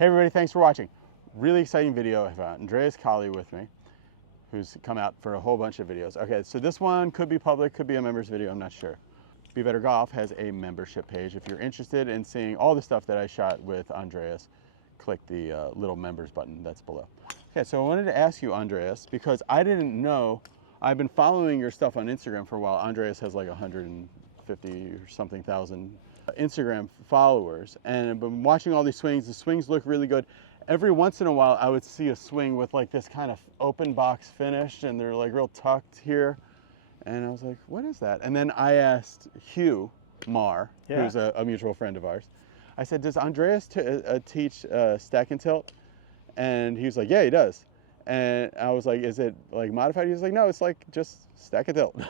Hey everybody, thanks for watching. Really exciting video. I have Andreas with me, who's come out for a whole bunch of videos. Okay, so this one could be public, could be a members video, I'm not sure. Be Better Golf has a membership page. If you're interested in seeing all the stuff that I shot with Andreas, click the little members button that's below. Okay, so I wanted to ask you, Andreas, because I didn't know, I've been following your stuff on Instagram for a while. Andreas has like 150 or something thousand Instagram followers, and I've been watching all these swings. The swings look really good. Every once in a while I would see a swing with like this kind of open box finish and they're like real tucked here, and I was like, what is that? And then I asked Hugh Marr, who's a mutual friend of ours, I said, does Andreas teach stack and tilt? And he was like, yeah, he does. And I was like, is it like modified? He was like, no, it's like just stack and tilt.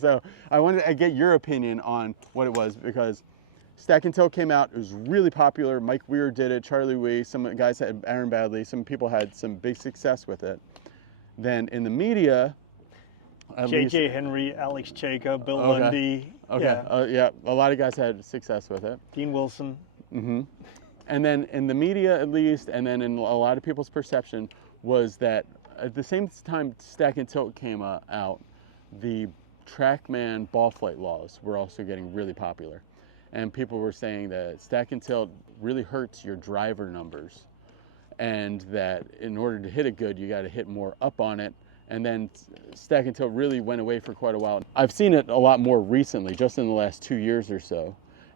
So I wanted to get your opinion on what it was, because Stack and Tilt came out, it was really popular. Mike Weir did it, Charlie Wee, some guys had, Aaron Badley, some people had some big success with it. Then in the media, JJ Henry, Alex Chaka, Bill Lundy. Okay, yeah, a lot of guys had success with it. Dean Wilson. Mm-hmm. And then in the media, at least, and then in a lot of people's perception, was that at the same time Stack and Tilt came out, the TrackMan ball flight laws were also getting really popular. And people were saying that Stack and Tilt really hurts your driver numbers, and that in order to hit it good, you got to hit more up on it. And then Stack and Tilt really went away for quite a while. I've seen it a lot more recently, just in the last 2 years or so,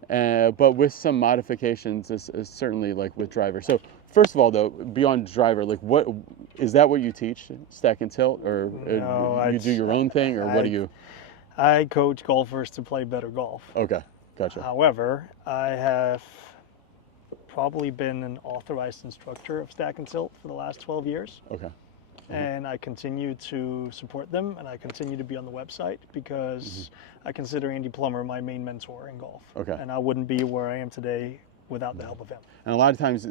but with some modifications, certainly like with driver. So first of all, though, beyond driver, like what is that what you teach, Stack and Tilt, or no, you do your own thing, or what do you? I coach golfers to play better golf. Okay. Gotcha. However, I have probably been an authorized instructor of Stack and Tilt for the last 12 years. Okay. And I continue to support them, and I continue to be on the website because I consider Andy Plummer my main mentor in golf. Okay. And I wouldn't be where I am today without the help of him. And a lot of times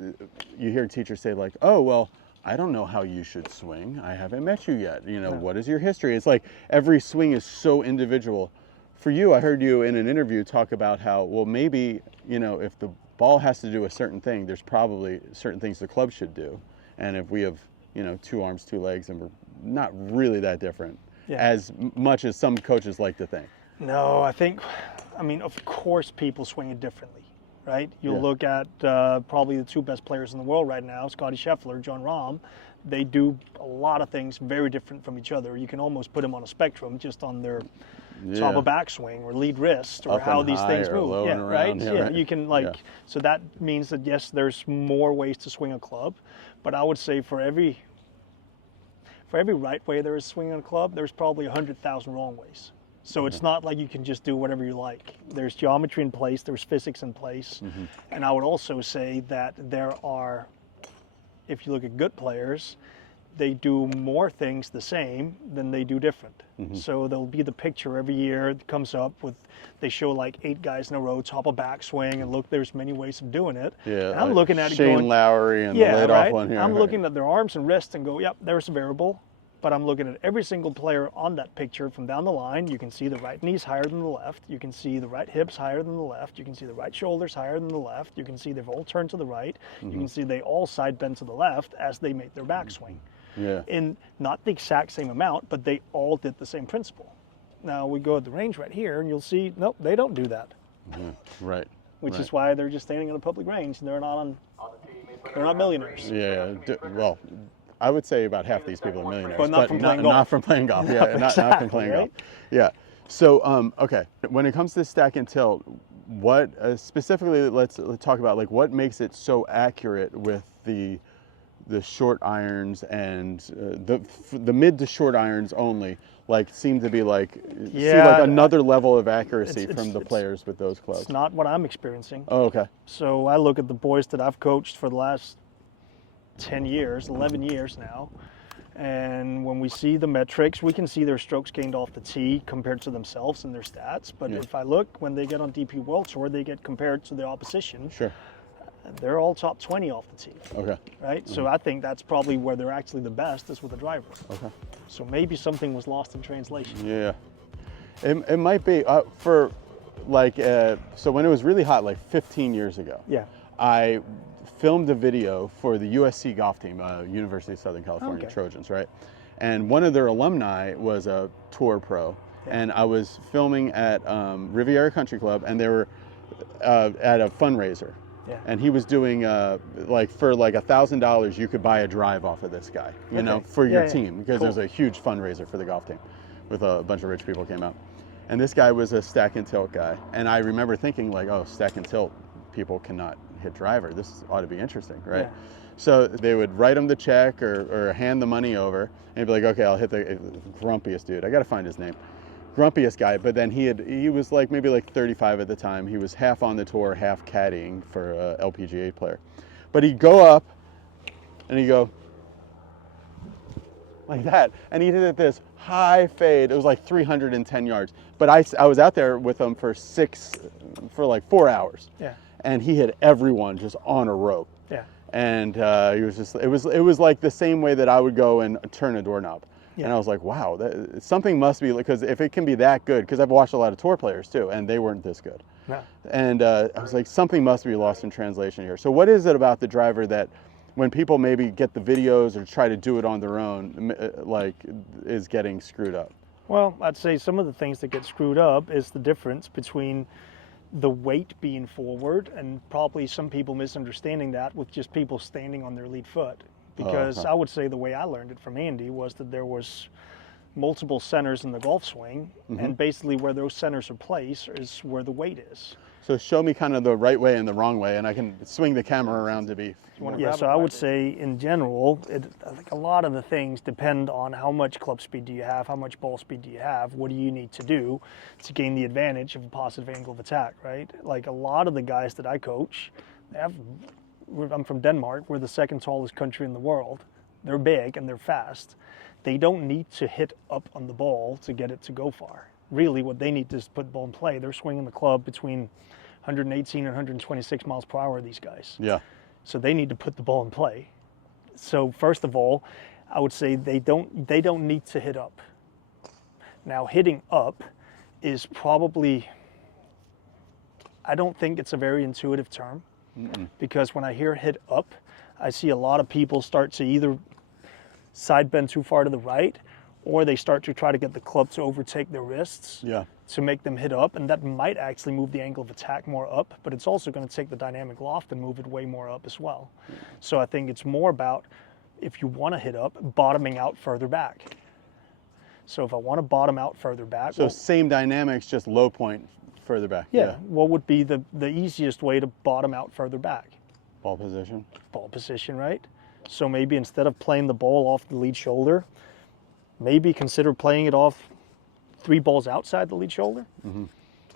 you hear teachers say like, oh, well, I don't know how you should swing. I haven't met you yet. You know, what is your history? It's like every swing is so individual. For you, I heard you in an interview talk about how, well, maybe, you know, if the ball has to do a certain thing, there's probably certain things the club should do. And if we have, you know, 2 arms, 2 legs, and we're not really that different, as much as some coaches like to think. No, I mean, of course people swing it differently, right? You'll look at probably the 2 best players in the world right now, Scotty Scheffler, John Rahm. They do a lot of things very different from each other. You can almost put them on a spectrum just on their top of backswing or lead wrist, or how these things move. Yeah, right? Right. You can so that means that yes, there's more ways to swing a club, but I would say for every right way there is swinging a club, there's probably 100,000 wrong ways. So it's not like you can just do whatever you like. There's geometry in place, there's physics in place, and I would also say that there are, if you look at good players, they do more things the same than they do different. So there'll be the picture every year that comes up with, they show like 8 guys in a row, top of backswing, and look, there's many ways of doing it. Yeah, and I'm looking at it Shane going, Lowry and the laid off one here. I'm looking at their arms and wrists and go, yep, there's a variable. But I'm looking at every single player on that picture from down the line. You can see the right knees higher than the left. You can see the right hips higher than the left. You can see the right shoulders higher than the left. You can see they've all turned to the right. You can see they all side bend to the left as they make their backswing. In not the exact same amount, but they all did the same principle. Now we go at the range right here, and you'll see, nope, they don't do that. Right. Which is why they're just standing on a public range, and they're not millionaires. Well, I would say about half these people are millionaires, but not from playing golf. Not from playing golf. Yeah, not from playing golf. Yeah. So, okay, when it comes to Stack and Tilt, what specifically? Let's talk about like what makes it so accurate with the short irons and the mid to short irons only. Like seem to be like see like another level of accuracy from the players with those clubs. It's not what I'm experiencing. Oh, okay. So I look at the boys that I've coached for the last 10 years, 11 years now, and when we see the metrics, we can see their strokes gained off the tee compared to themselves and their stats. But if I look, when they get on DP World Tour, they get compared to the opposition. They're all top 20 off the tee. Okay. Right? So I think that's probably where they're actually the best, is with the driver. Okay. So maybe something was lost in translation. Yeah. It might be for like, so when it was really hot, like 15 years ago. Yeah. I filmed a video for the USC golf team, University of Southern California Okay. Trojans, right? And one of their alumni was a tour pro. And I was filming at Riviera Country Club, and they were at a fundraiser. Yeah. And he was doing like for like $1,000 you could buy a drive off of this guy, you know, for your team, because Cool. there's a huge fundraiser for the golf team with a bunch of rich people came out. And this guy was a stack and tilt guy. And I remember thinking like, oh, stack and tilt people cannot hit driver. This ought to be interesting, right? Yeah. So they would write him the check or hand the money over, and he'd be like, okay, I'll hit the grumpiest dude. I got to find his name. Grumpiest guy, but then he was like maybe like 35 at the time. He was half on the tour, half caddying for a LPGA player. But he'd go up and he'd go like that, and he hit this high fade. It was like 310 yards. But I was out there with him for like 4 hours. Yeah. And he hit everyone just on a rope. Yeah. And he was just, it was like the same way that I would go and turn a doorknob. Yeah. And I was like, wow, something must be, because if it can be that good, because I've watched a lot of tour players too, and they weren't this good. No. And I was like, something must be lost in translation here. So what is it about the driver that when people maybe get the videos or try to do it on their own, like is getting screwed up? Well, I'd say some of the things that get screwed up is the difference between the weight being forward and probably some people misunderstanding that with just people standing on their lead foot. Because I would say the way I learned it from Andy was that there was multiple centers in the golf swing, and basically where those centers are placed is where the weight is. So show me kind of the right way and the wrong way, and I can swing the camera around to be. Yeah, so I would say in general, I think a lot of the things depend on how much club speed do you have, how much ball speed do you have, what do you need to do to gain the advantage of a positive angle of attack, right? Like a lot of the guys that I coach, I'm from Denmark, we're the second tallest country in the world. They're big and they're fast. They don't need to hit up on the ball to get it to go far. Really, what they need to is put the ball in play. They're swinging the club between 118 and 126 miles per hour, these guys. Yeah. So they need to put the ball in play. So first of all, I would say they don't need to hit up. Now, hitting up is probably, I don't think it's a very intuitive term. Because when I hear hit up, I see a lot of people start to either side bend too far to the right, or they start to try to get the club to overtake their wrists to make them hit up, and that might actually move the angle of attack more up, but it's also going to take the dynamic loft and move it way more up as well. So I think it's more about, if you want to hit up, bottoming out further back. So if I want to bottom out further back... So same dynamics, just low point further back. Yeah. What would be the easiest way to bottom out further back? Ball position. Ball position, right? So maybe instead of playing the ball off the lead shoulder, maybe consider playing it off 3 balls outside the lead shoulder.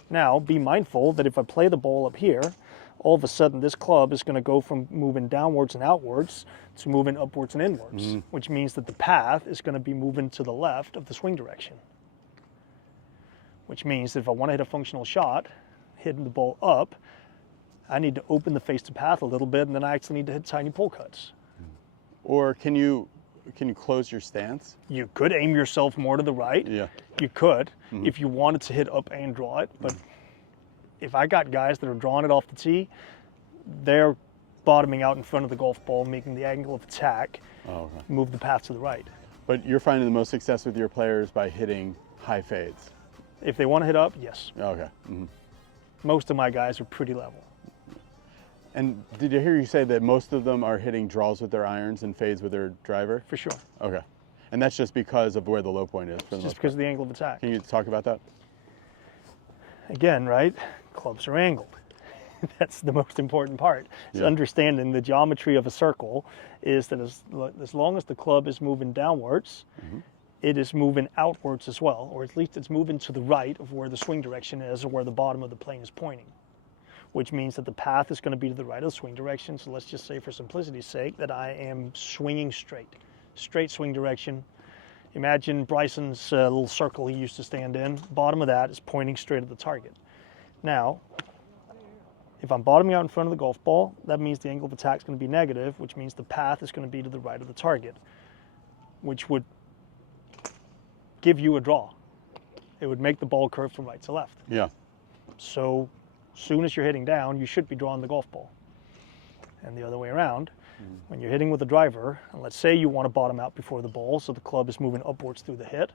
Now, be mindful that if I play the ball up here, all of a sudden this club is going to go from moving downwards and outwards to moving upwards and inwards, which means that the path is going to be moving to the left of the swing direction. Which means that if I want to hit a functional shot, hitting the ball up, I need to open the face to path a little bit, and then I actually need to hit tiny pull cuts. Or can you close your stance? You could aim yourself more to the right. Yeah. You could, if you wanted to hit up and draw it. But if I got guys that are drawing it off the tee, they're bottoming out in front of the golf ball, making the angle of attack move the path to the right. But you're finding the most success with your players by hitting high fades? If they want to hit up, yes. Okay. Most of my guys are pretty level. And did I hear you say that most of them are hitting draws with their irons and fades with their driver? For sure. Okay. And that's just because of where the low point is? Just because of the angle of attack. Can you talk about that? Again, right? Clubs are angled. That's the most important part. Is understanding the geometry of a circle is that as long as the club is moving downwards, it is moving outwards as well, or at least it's moving to the right of where the swing direction is or where the bottom of the plane is pointing, which means that the path is going to be to the right of the swing direction. So let's just say, for simplicity's sake, that I am swinging straight swing direction. Imagine Bryson's little circle he used to stand in. Bottom of that is pointing straight at the target. Now, if I'm bottoming out in front of the golf ball, that means the angle of attack is going to be negative, which means the path is going to be to the right of the target, which would give you a draw. It would make the ball curve from right to left. Yeah. So, as soon as you're hitting down, you should be drawing the golf ball. and the other way around. When you're hitting with the driver, and let's say you want to bottom out before the ball, so the club is moving upwards through the hit,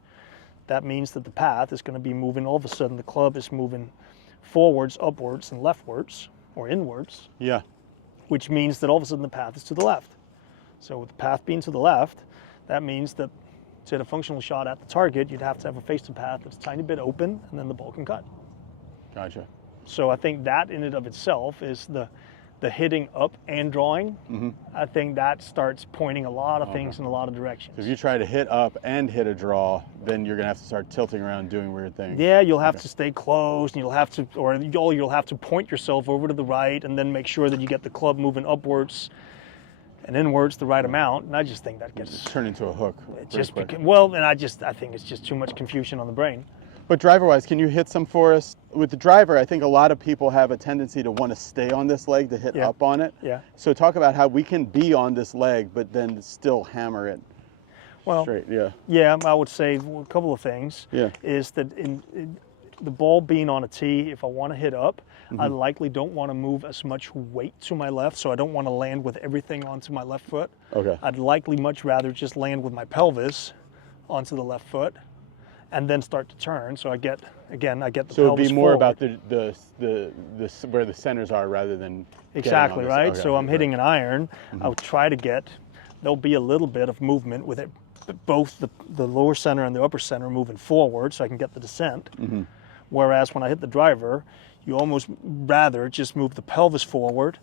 that means that the path is going to be moving, all of a sudden the club is moving forwards, upwards, and leftwards, or inwards. Yeah. Which means that all of a sudden the path is to the left. So with the path being to the left, that means that to hit a functional shot at the target, you'd have to have a face to path that's a tiny bit open, and then the ball can cut. Gotcha. So I think that in and of itself is the hitting up and drawing. I think that starts pointing a lot of things in a lot of directions. So if you try to hit up and hit a draw, then you're gonna have to start tilting around, doing weird things. Yeah, you'll have to stay close, and you'll have to, or you'll have to point yourself over to the right, and then make sure that you get the club moving upwards and inwards the right amount. And I just think that gets turned into a hook. It just well, and I think it's just too much confusion on the brain. But driver-wise, can you hit some for us? With the driver, I think a lot of people have a tendency to want to stay on this leg to hit up on it. Yeah. So talk about how we can be on this leg, but then still hammer it straight. Yeah. Yeah, I would say a couple of things. Yeah. Is that in the ball being on a tee, if I want to hit up, I likely don't want to move as much weight to my left, so I don't want to land with everything onto my left foot. Okay. I'd likely much rather just land with my pelvis onto the left foot, and then start to turn. So I get the pelvis So it'd be more forward. about the where the centers are rather than Exactly, right? Okay. So I'm hitting an iron. I would try to get, there'll be a little bit of movement with it, both the lower center and the upper center moving forward, so I can get the descent. Whereas when I hit the driver, you almost rather just move the pelvis forward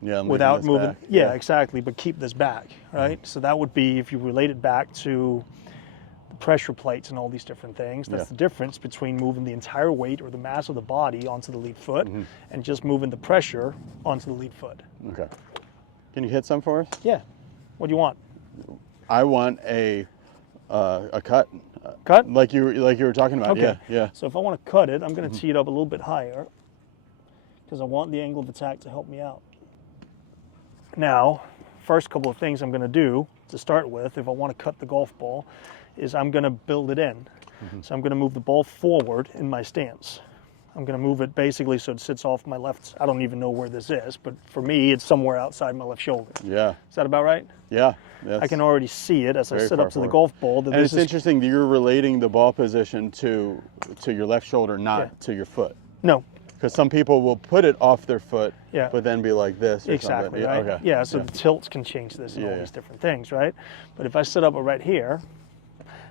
without moving. Back. Yeah, exactly, but keep this back, right? So that would be, if you relate it back to the pressure plates and all these different things, that's the difference between moving the entire weight or the mass of the body onto the lead foot and just moving the pressure onto the lead foot. Okay. Can you hit some for us? Yeah. What do you want? I want a cut. Cut? Like you were talking about. Okay. Yeah. So if I want to cut it, I'm going to tee it up a little bit higher because I want the angle of attack to help me out. Now, first couple of things I'm going to do to start with, if I want to cut the golf ball, is I'm going to build it in. So I'm going to move the ball forward in my stance. I'm going to move it basically so it sits off my left. I don't even know where this is, but for me, it's somewhere outside my left shoulder. Yeah. Is that about right? Yeah. I can already see it as I sit up to the forward. golf ball. That And it's interesting that you're relating the ball position to your left shoulder, not to your foot. No. Because some people will put it off their foot, Yeah. but then be like this or Exactly, something. right? Okay. Yeah, so the tilts can change this and all these different things, right? But if I sit up right here,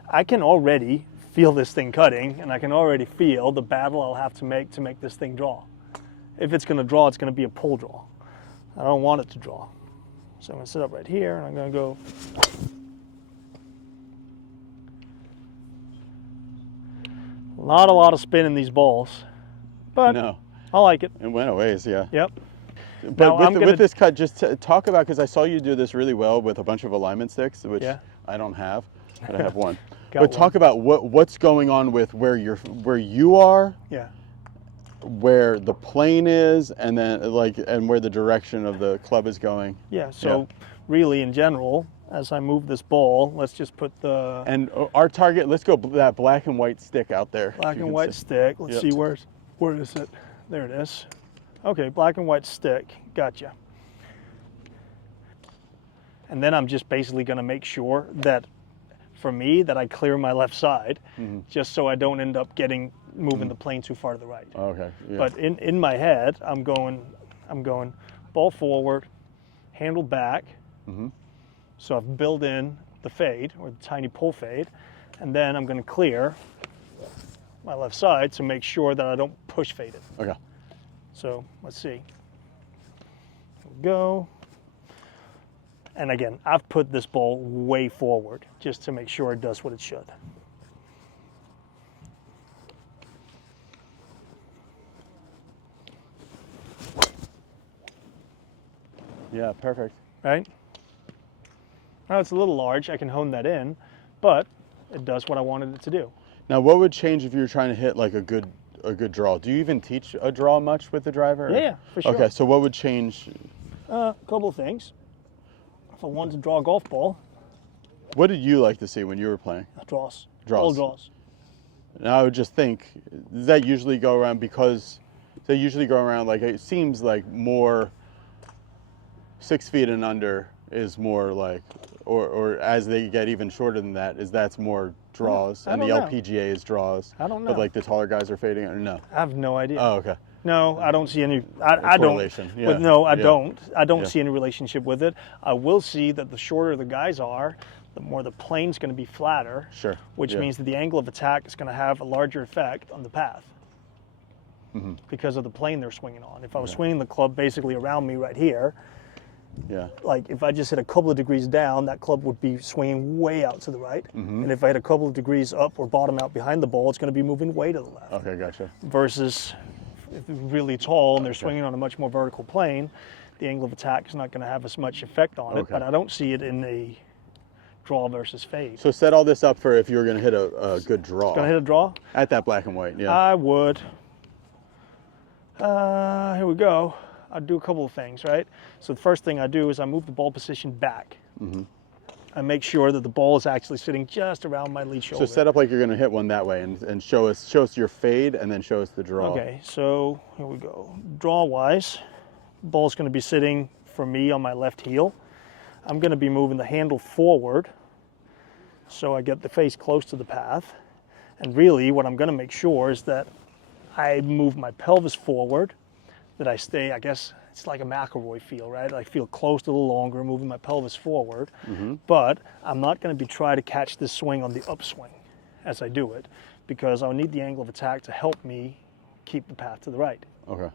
I can already feel this thing cutting, and I can already feel the battle I'll have to make this thing draw. If it's going to draw, it's going to be a pull draw. I don't want it to draw. So I'm going to sit up right here, and I'm going to go. Not a lot of spin in these balls, but No. I like it. It went a ways, yeah. Yep. But Now, with this cut, just talk about, because I saw you do this really well with a bunch of alignment sticks, which I don't have, but I have one. But talk about what's going on with where you are, Yeah. where the plane is, and then and where the direction of the club is going. Yeah. So really, in general, as I move this ball, let's just put the our target. Let's go that black and white stick out there. black and white stick. Let's see where is it? There it is. Okay, black and white stick. Gotcha. And then I'm just basically going to make sure that, for me, that I clear my left side, just so I don't end up moving the plane too far to the right. Okay. Yeah. But in my head, I'm going ball forward, handle back. So I've built in the fade, or the tiny pull fade, and then I'm going to clear my left side to make sure that I don't push fade it. Okay. So let's see. Here we go. And again, I've put this ball way forward just to make sure it does what it should. Yeah, perfect. Right? Now it's a little large, I can hone that in, but it does what I wanted it to do. Now, what would change if you were trying to hit like a good draw? Do you even teach a draw much with the driver? Yeah, for sure. Okay, so what would change? A couple of things. If I wanted to draw a golf ball, What did you like to see when you were playing? draws. Draws. All draws. And I would just think, does that usually go around like it seems like more 6 feet and under is more like, or as they get even shorter than that, that's more draws, and the LPGA is draws. I don't know. But like the taller guys are fading, or no? I have no idea. Oh, okay. No, I don't see any. I don't. Yeah. With, no, I Yeah. don't. I don't Yeah. see any relationship with it. I will see that the shorter the guys are, the more the plane's going to be flatter. Sure. Which Yeah. means that the angle of attack is going to have a larger effect on the path. Because of the plane they're swinging on. If I was swinging the club basically around me right here, Yeah. like if I just hit a couple of degrees down, that club would be swinging way out to the right. And if I hit a couple of degrees up or bottom out behind the ball, it's going to be moving way to the left. Okay, gotcha. Versus if they're really tall and they're swinging on a much more vertical plane, the angle of attack is not going to have as much effect on it. Okay. But I don't see it in a draw versus fade. So set all this up for if you were going to hit a good draw. Gonna hit a draw? At that black and white, yeah. I would. Here we go. I'd do a couple of things, right? So the first thing I do is I move the ball position back. I make sure that the ball is actually sitting just around my lead shoulder. So set up like you're going to hit one that way, and show us your fade, and then show us the draw. Okay, so here we go. Draw-wise, ball's going to be sitting for me on my left heel. I'm going to be moving the handle forward so I get the face close to the path. And really what I'm going to make sure is that I move my pelvis forward, that I stay, I guess it's like a McElroy feel, right? I feel close a little longer, moving my pelvis forward, but I'm not going to be trying to catch this swing on the upswing as I do it, because I'll need the angle of attack to help me keep the path to the right. Okay.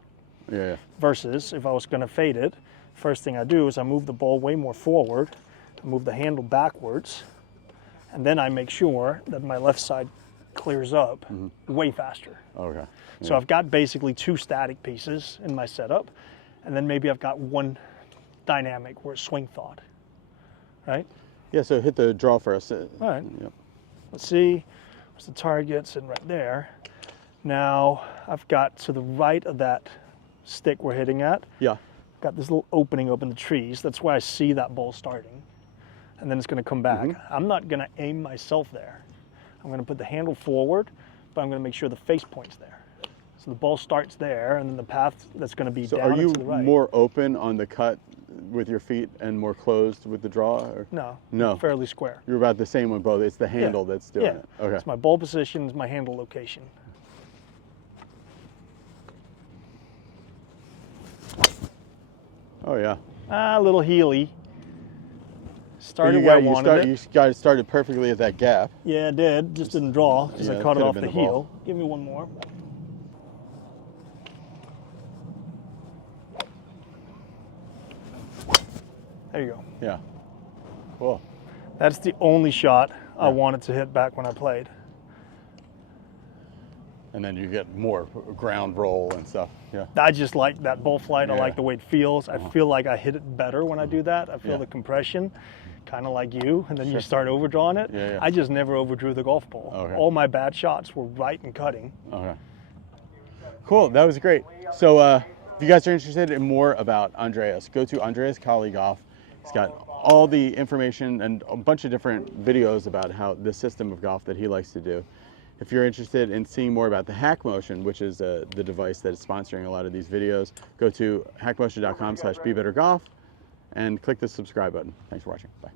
Yeah. Versus if I was going to fade it, first thing I do is I move the ball way more forward, I move the handle backwards, and then I make sure that my left side clears up way faster. Okay. So I've got basically two static pieces in my setup, and then maybe I've got one dynamic where it's swing thought, right? Yeah, so hit the draw first. All right. Yep. Let's see, where's the target? Sitting right there. Now I've got to the right of that stick we're hitting at, Yeah. got this little opening up in the trees. That's where I see that ball starting, and then it's going to come back. I'm not going to aim myself there. I'm going to put the handle forward, but I'm going to make sure the face point's there. So the ball starts there, and then the path that's going to be So down are you and to the right. more open on the cut with your feet and more closed with the draw? Or? No, fairly square. You're about the same with both. It's the handle that's doing it. Okay. It's my ball position, it's my handle location. Oh yeah. A little heely. But Started where I wanted it. You guys started perfectly at that gap. Yeah, it did. Just didn't draw because Yeah, I it caught it could've off been the a ball. heel. Give me one more. There you go. Yeah. Cool. That's the only shot I wanted to hit back when I played. And then you get more ground roll and stuff. Yeah. I just like that ball flight. I Yeah. like the way it feels. I feel like I hit it better when I do that. I feel Yeah. the compression, kind of like you, and then you start overdrawing it. Yeah, yeah. I just never overdrew the golf ball. Okay. All my bad shots were right and cutting. Okay. Cool. That was great. So if you guys are interested in more about Andreas, go to Andreas Kali Golf. He's got all the information and a bunch of different videos about how the system of golf that he likes to do. If you're interested in seeing more about the Hack Motion, which is the device that is sponsoring a lot of these videos, go to hackmotion.com/bebettergolf and click the subscribe button. Thanks for watching. Bye.